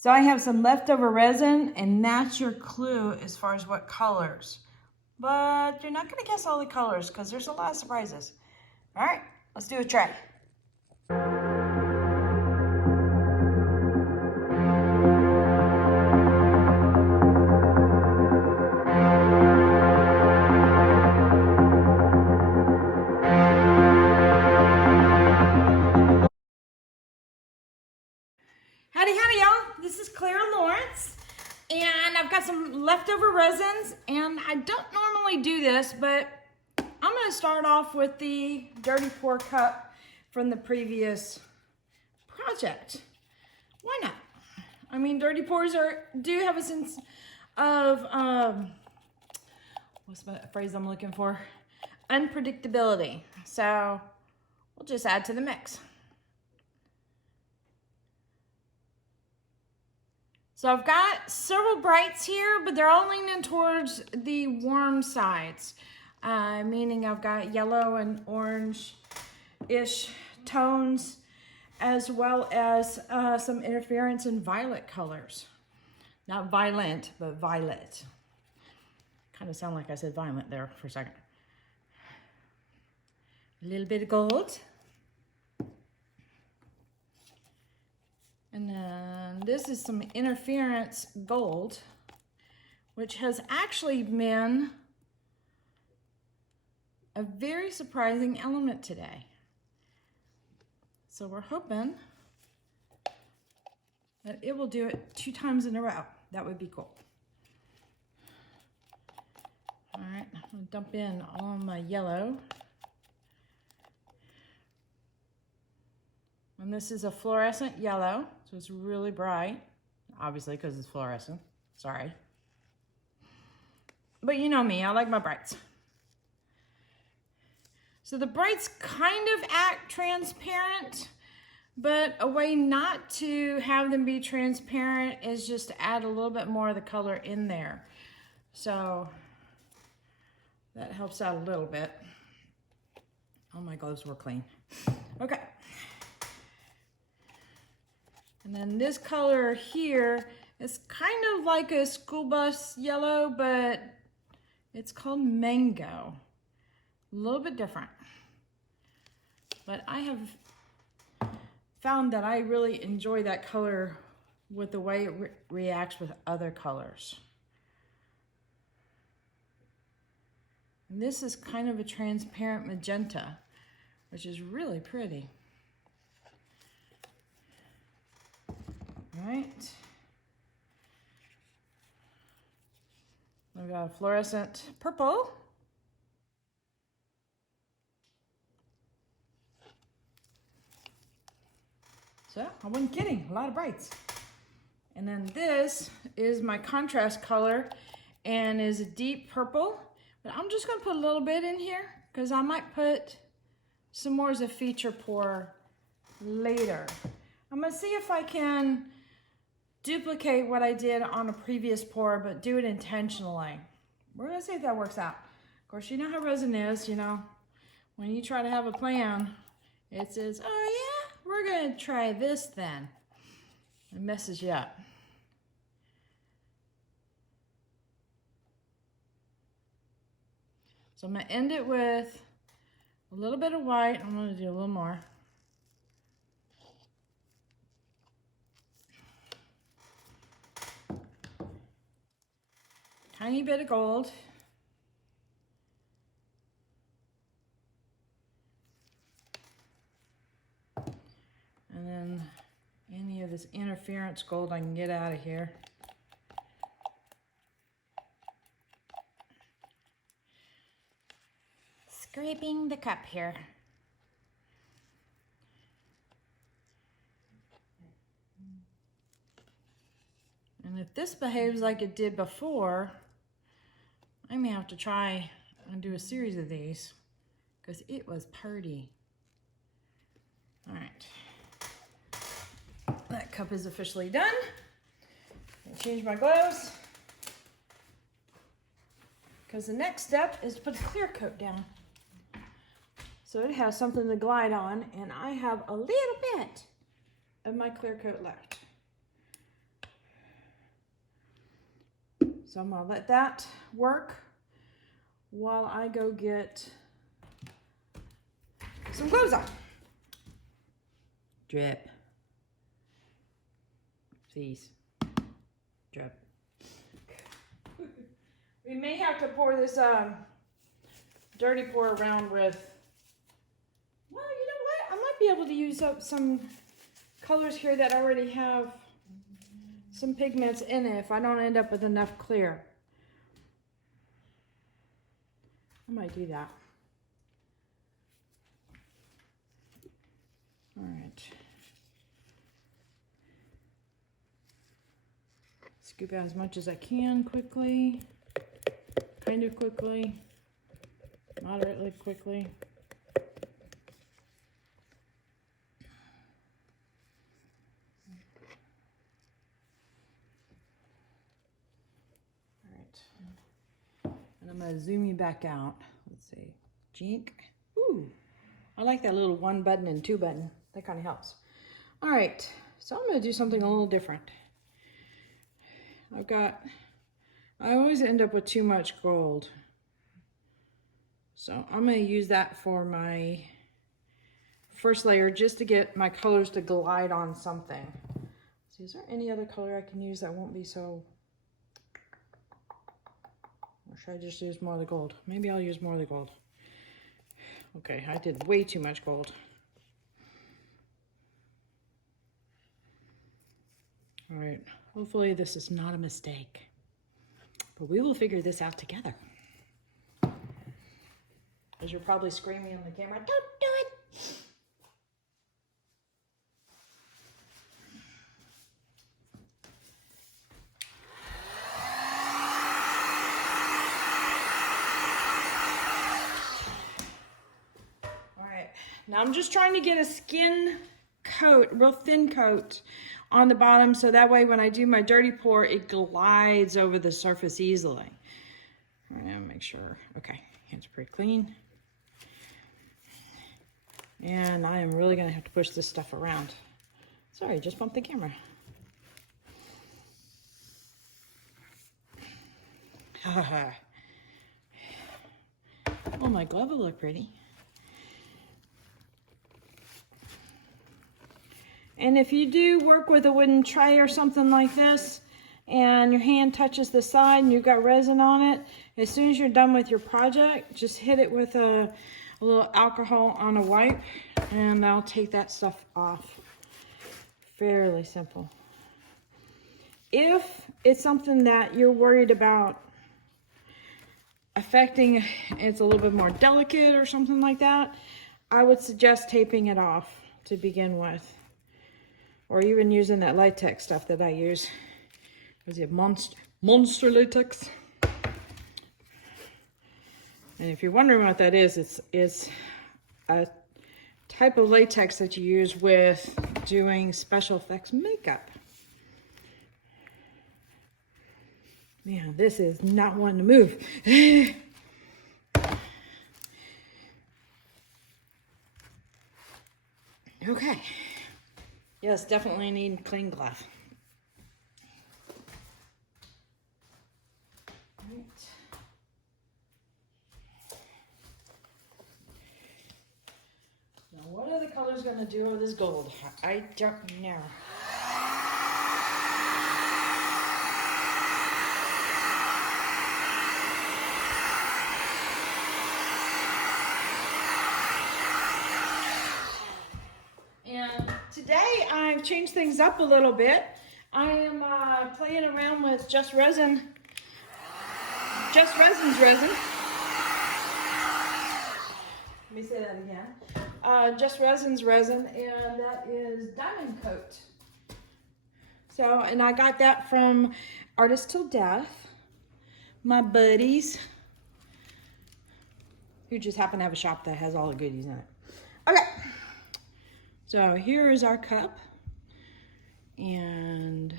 So I have some leftover resin, and that's your clue as far as what colors. But you're not gonna guess all the colors because there's a lot of surprises. All right, let's do a try. Howdy, howdy, y'all. This is Clara Lawrence, and I've got some leftover resins, and I don't normally do this, but I'm going to start off with the dirty pour cup from the previous project. Why not? I mean, dirty pours do have a sense of, what's the phrase I'm looking for? Unpredictability. So we'll just add to the mix. So I've got several brights here, but they're all leaning towards the warm sides, meaning I've got yellow and orange-ish tones, as well as some interference in violet colors. Not violent, but violet. Kind of sound like I said violent there for a second. A little bit of gold. And then this is some interference gold, which has actually been a very surprising element today. So we're hoping that it will do it 2 times in a row. That would be cool. All right, I'm gonna dump in all of my yellow. And this is a fluorescent yellow, so it's really bright, obviously because it's fluorescent, sorry. But you know me, I like my brights. So the brights kind of act transparent, but a way not to have them be transparent is just to add a little bit more of the color in there. So that helps out a little bit. Oh, my gloves were clean. Okay. And then this color here is kind of like a school bus yellow, but it's called mango. A little bit different. But I have found that I really enjoy that color with the way it reacts with other colors. And this is kind of a transparent magenta, which is really pretty. All right. We've got a fluorescent purple. So I wasn't kidding, a lot of brights. And then this is my contrast color and is a deep purple. But I'm just gonna put a little bit in here because I might put some more as a feature pour later. I'm gonna see if I can duplicate what I did on a previous pour, but do it intentionally. We're gonna see if that works out. Of course, you know how resin is, you know, when you try to have a plan, it says, oh yeah, we're gonna try this then. It messes you up. So I'm gonna end it with a little bit of white. I'm gonna do a little more. Tiny bit of gold. And then any of this interference gold I can get out of here. Scraping the cup here. And if this behaves like it did before, I may have to try and do a series of these because it was pretty. All right. That cup is officially done. I'll change my gloves because the next step is to put a clear coat down. So it has something to glide on, and I have a little bit of my clear coat left. So I'm gonna let that work while I go get some clothes on. Drip. Please. Drip. We may have to pour this dirty pour around with, well, you know what? I might be able to use up some colors here that already have some pigments in it if I don't end up with enough clear. I might do that. All right. Scoop out as much as I can quickly, kind of quickly, moderately quickly. All right. And I'm gonna zoom you back out. Let's see, jink. Ooh, I like that little 1 button and 2 button. That kind of helps. All right, so I'm gonna do something a little different. I always end up with too much gold. So I'm gonna use that for my first layer just to get my colors to glide on something. So is there any other color I can use that won't be so, or should I just use more of the gold? Maybe I'll use more of the gold. Okay, I did way too much gold. All right, hopefully this is not a mistake, but we will figure this out together. As you're probably screaming on the camera, don't do it. All right, now I'm just trying to get a skin coat, real thin coat on the bottom, so that way when I do my dirty pour, it glides over the surface easily. All right, I'll make sure. Okay, hands are pretty clean. And I am really gonna have to push this stuff around. Sorry, just bumped the camera. Oh, my glove will look pretty. And if you do work with a wooden tray or something like this, and your hand touches the side and you've got resin on it, as soon as you're done with your project, just hit it with a little alcohol on a wipe, and that'll take that stuff off. Fairly simple. If it's something that you're worried about affecting, it's a little bit more delicate or something like that, I would suggest taping it off to begin with. Or even using that latex stuff that I use. Was it monster latex? And if you're wondering what that is, it's a type of latex that you use with doing special effects makeup. Man, this is not wanting to move. Okay. Yes, definitely need clean glove. Right. Now, what are the colors going to do with this gold? I don't know. And today I've changed things up a little bit. I am playing around with Just Resin's resin. Let me say that again. Just Resin's resin, and that is Diamond Coat. So, and I got that from Artist Till Death, my buddies, who just happen to have a shop that has all the goodies in it. Okay. So here is our cup, and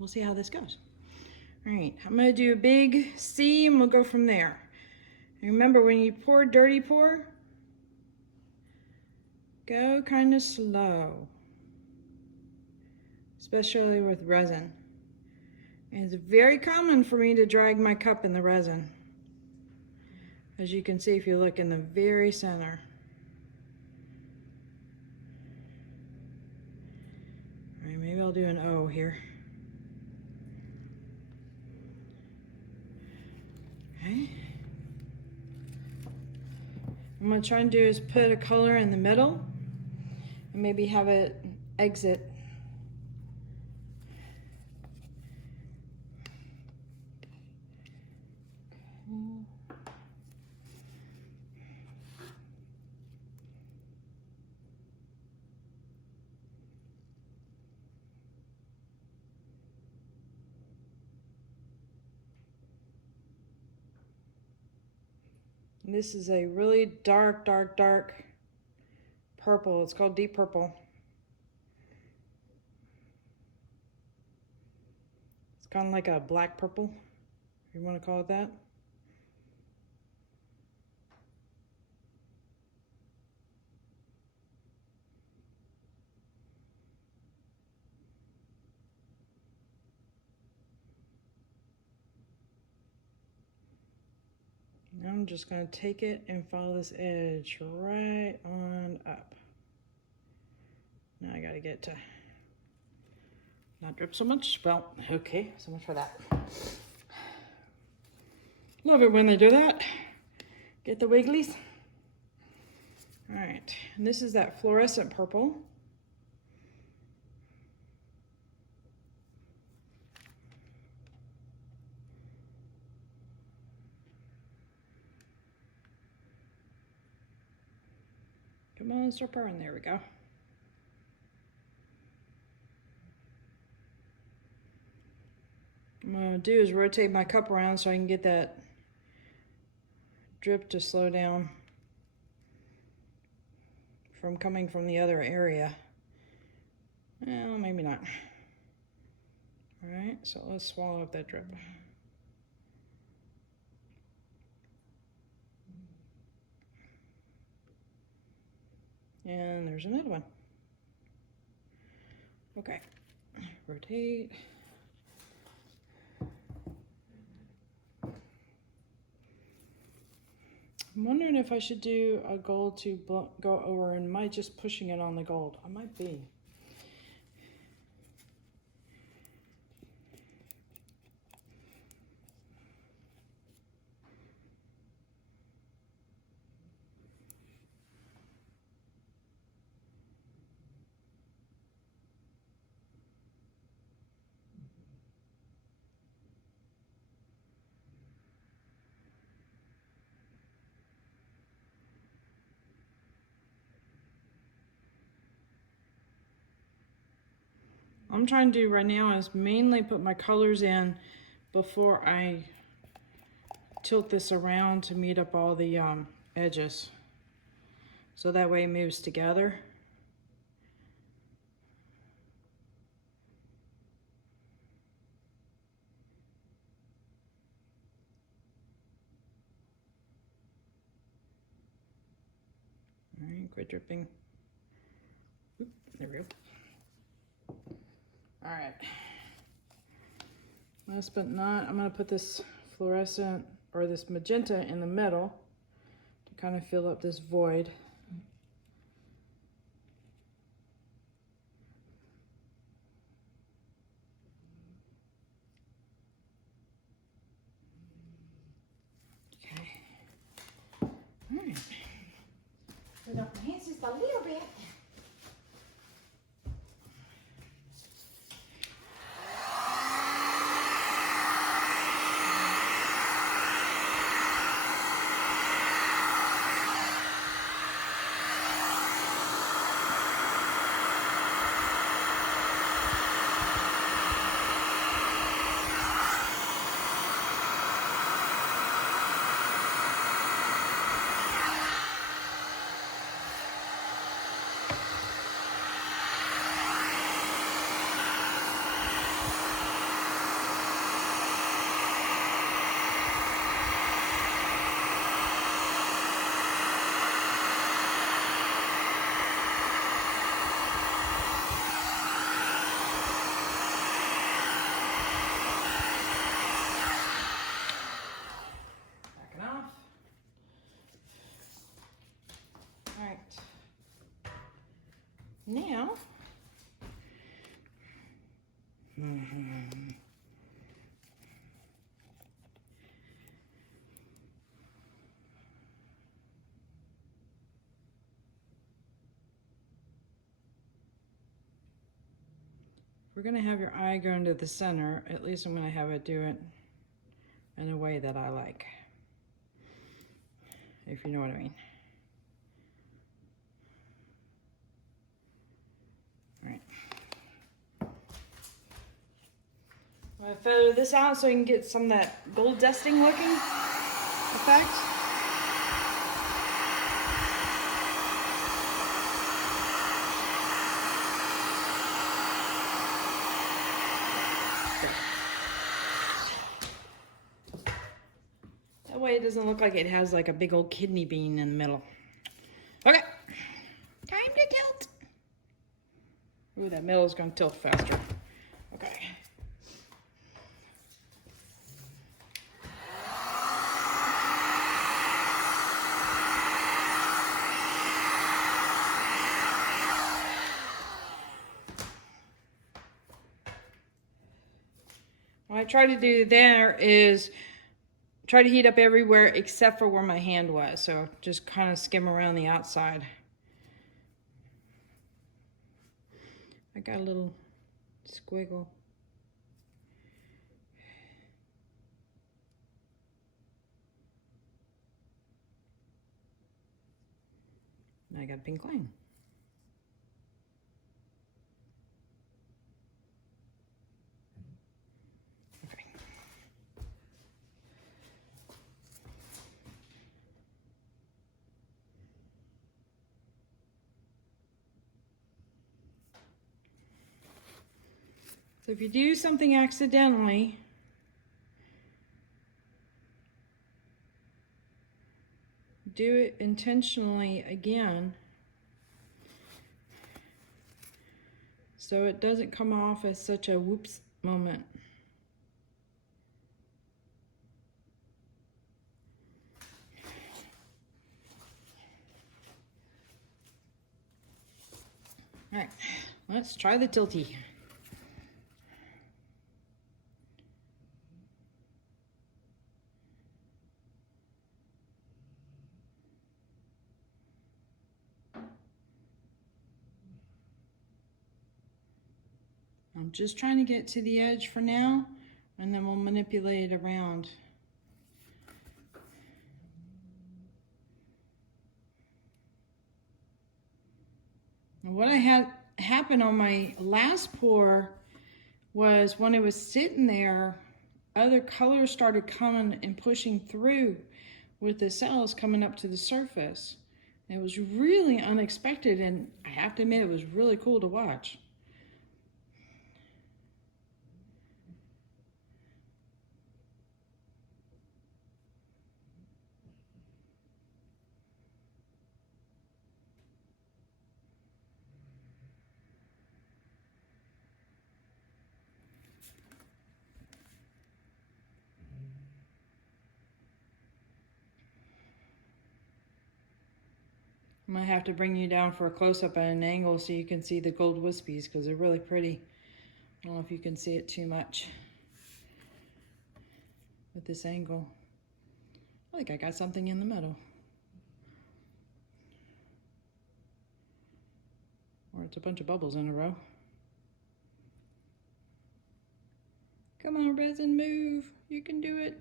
we'll see how this goes. All right, I'm gonna do a big C and we'll go from there. And remember, when you pour dirty pour, go kind of slow, especially with resin. It's very common for me to drag my cup in the resin. As you can see if you look in the very center. All right, maybe I'll do an O here. Okay. What I'm going to try and do is put a color in the middle and maybe have it exit. This is a really dark, dark, dark purple. It's called deep purple. It's kind of like a black purple, if you want to call it that. Now I'm just going to take it and follow this edge right on up. Now I got to get to not drip so much. Well, okay, so much for that. Love it when they do that. Get the wigglies. All right, and this is that fluorescent purple. Come on, start pouring. There we go. What I'm going to do is rotate my cup around so I can get that drip to slow down from coming from the other area. Well, maybe not. All right, so let's swallow up that drip. And there's another one. Okay, rotate. I'm wondering if I should do a gold to go over, and might just pushing it on the gold. I might be. I'm trying to do right now is mainly put my colors in before I tilt this around to meet up all the edges. So that way it moves together. All right, quit dripping. Oop, there we go. All right, last but not, I'm going to put this fluorescent or this magenta in the middle to kind of fill up this void. Okay. All right. Put up my hands just a little bit. We're gonna have your eye go into the center. At least I'm gonna have it do it in a way that I like, if you know what I mean. All right. I'm gonna feather this out so you can get some of that gold dusting looking effect. That way it doesn't look like it has like a big old kidney bean in the middle. Okay, time to tilt. Ooh, that middle is gonna tilt faster. Okay. What I try to do there is try to heat up everywhere except for where my hand was. So just kind of skim around the outside. I got a little squiggle. And I got a pink line. So if you do something accidentally, do it intentionally again so it doesn't come off as such a whoops moment. All right, let's try the tilty. I'm just trying to get to the edge for now, and then we'll manipulate it around. And what I had happen on my last pour was when it was sitting there, other colors started coming and pushing through with the cells coming up to the surface. And it was really unexpected, and I have to admit it was really cool to watch. I might have to bring you down for a close-up at an angle so you can see the gold wispies, because they're really pretty. I don't know if you can see it too much with this angle. I think I got something in the middle. Or it's a bunch of bubbles in a row. Come on, Resin, move. You can do it.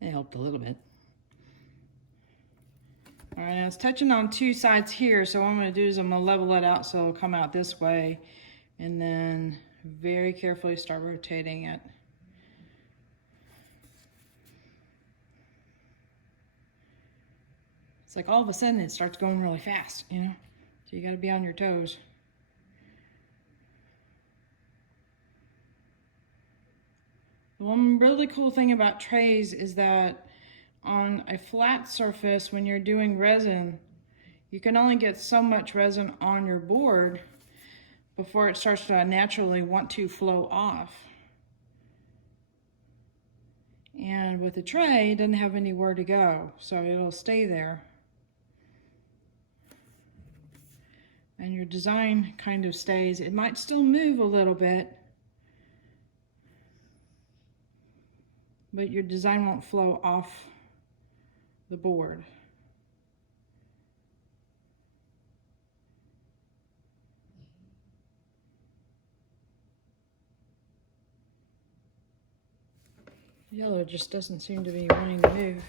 It helped a little bit. All right, now it's touching on two sides here, so what I'm gonna do is I'm gonna level it out so it'll come out this way, and then very carefully start rotating it. It's like all of a sudden it starts going really fast, you know? So you gotta be on your toes. The one really cool thing about trays is that on a flat surface, when you're doing resin, you can only get so much resin on your board before it starts to naturally want to flow off. And with a tray, it doesn't have anywhere to go, so it'll stay there. And your design kind of stays. It might still move a little bit, but your design won't flow off the board. Yellow just doesn't seem to be wanting to move.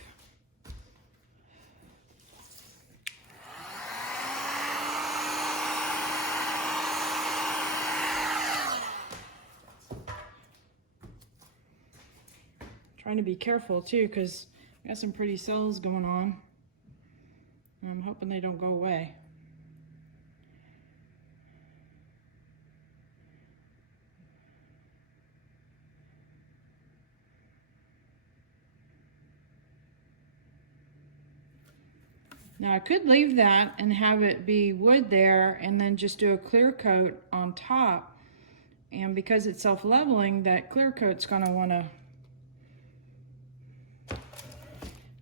Trying to be careful too, because I got some pretty cells going on. And I'm hoping they don't go away. Now I could leave that and have it be wood there and then just do a clear coat on top. And because it's self-leveling, that clear coat's gonna wanna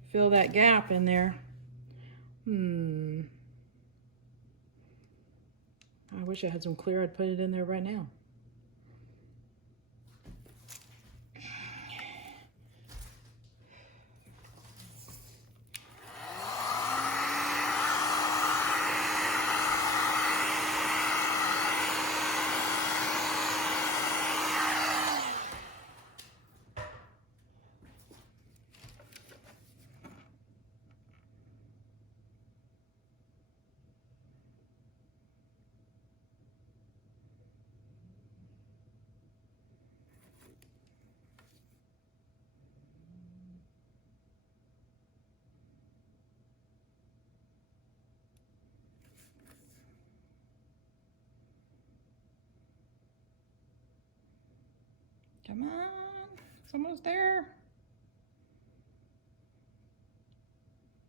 fill that gap in there. I wish I had some clear, I'd put it in there right now. Come on, it's almost there.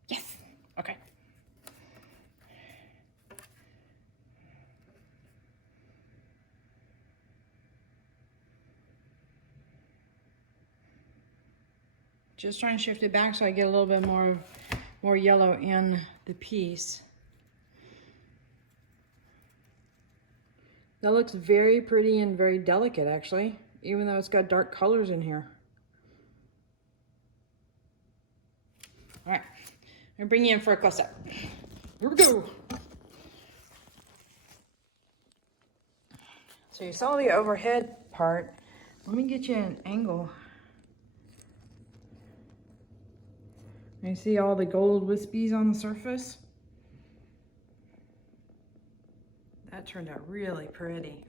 Yes, okay. Just trying to shift it back so I get a little bit more yellow in the piece. That looks very pretty and very delicate actually, even though it's got dark colors in here. All right, I'm gonna bring you in for a close-up. Here we go. So you saw the overhead part. Let me get you an angle. You see all the gold wispies on the surface? That turned out really pretty.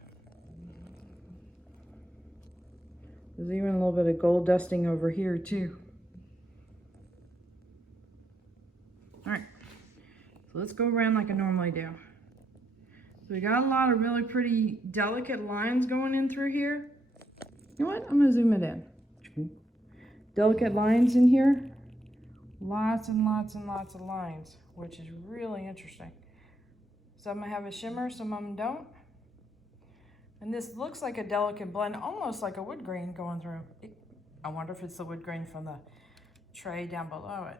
There's even a little bit of gold dusting over here too. All right, so let's go around like I normally do. So we got a lot of really pretty delicate lines going in through here. You know what, I'm gonna zoom it in. Delicate lines in here. Lots and lots and lots of lines, which is really interesting. Some have a shimmer, some of them don't. And this looks like a delicate blend, almost like a wood grain going through. I wonder if it's the wood grain from the tray down below it.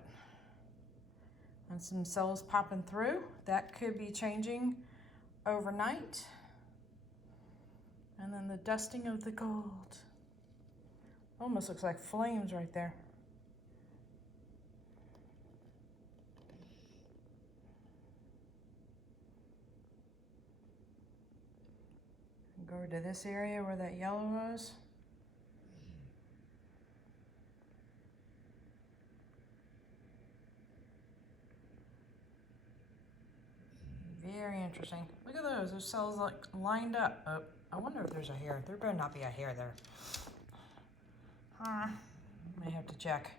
And some cells popping through. That could be changing overnight. And then the dusting of the gold. Almost looks like flames right there. Go over to this area where that yellow was. Very interesting. Look at those cells like lined up. Oh, I wonder if there's a hair. There better not be a hair there. May have to check.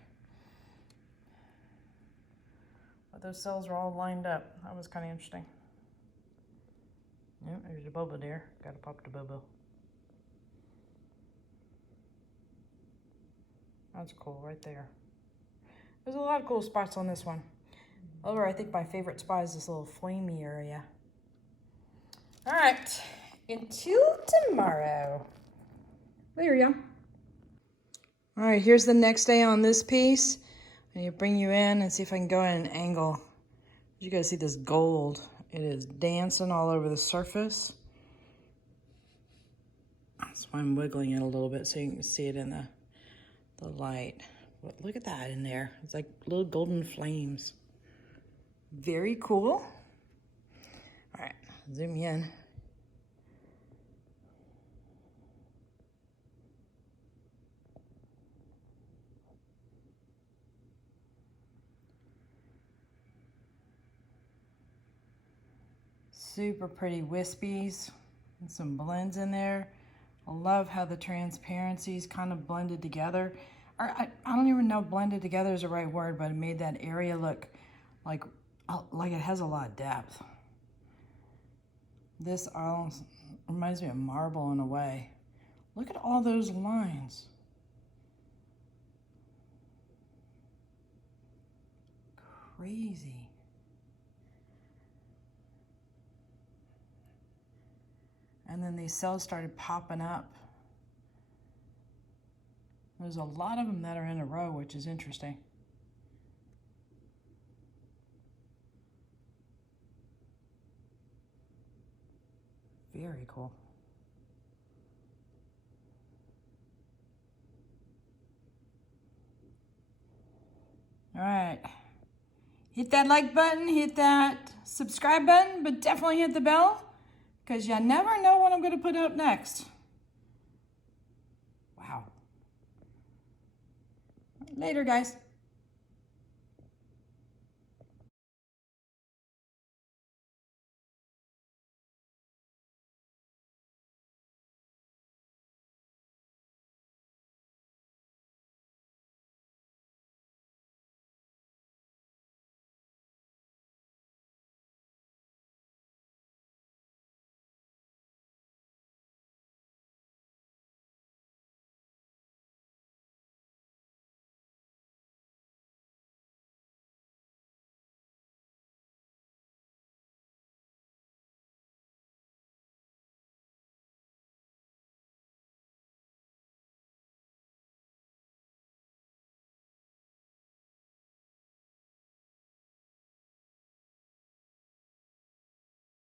But those cells are all lined up. That was kind of interesting. Yep, there's a bubble there. Gotta pop the bubble. That's cool right there. There's a lot of cool spots on this one. However, I think my favorite spot is this little flamey area. All right, until tomorrow. There you go. All right, here's the next day on this piece. I need to bring you in and see if I can go at an angle. You guys see this gold. It is dancing all over the surface. That's why I'm wiggling it a little bit so you can see it in the light. But look at that in there. It's like little golden flames. Very cool. All right, zoom in. Super pretty wispies and some blends in there. I love how the transparencies kind of blended together. Or I don't even know if blended together is the right word, but it made that area look like it has a lot of depth. This all reminds me of marble in a way. Look at all those lines. Crazy. And then these cells started popping up. There's a lot of them that are in a row, which is interesting. Very cool. All right. Hit that like button, hit that subscribe button, but definitely hit the bell, because you never know what I'm going to put up next. Wow. Later, guys.